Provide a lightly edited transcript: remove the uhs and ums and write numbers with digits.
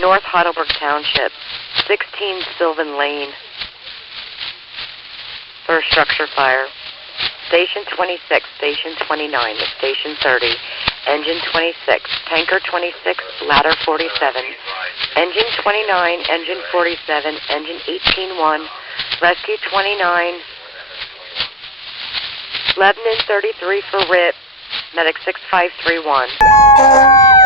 North Heidelberg Township, 16 Sylvan Lane. First structure fire. Station 26, Station 29, Station 30, Engine 26, Tanker 26, Ladder 47, Engine 29, Engine 47, Engine 18-1, Rescue 29, Lebanon 33 for RIP, Medic 6531.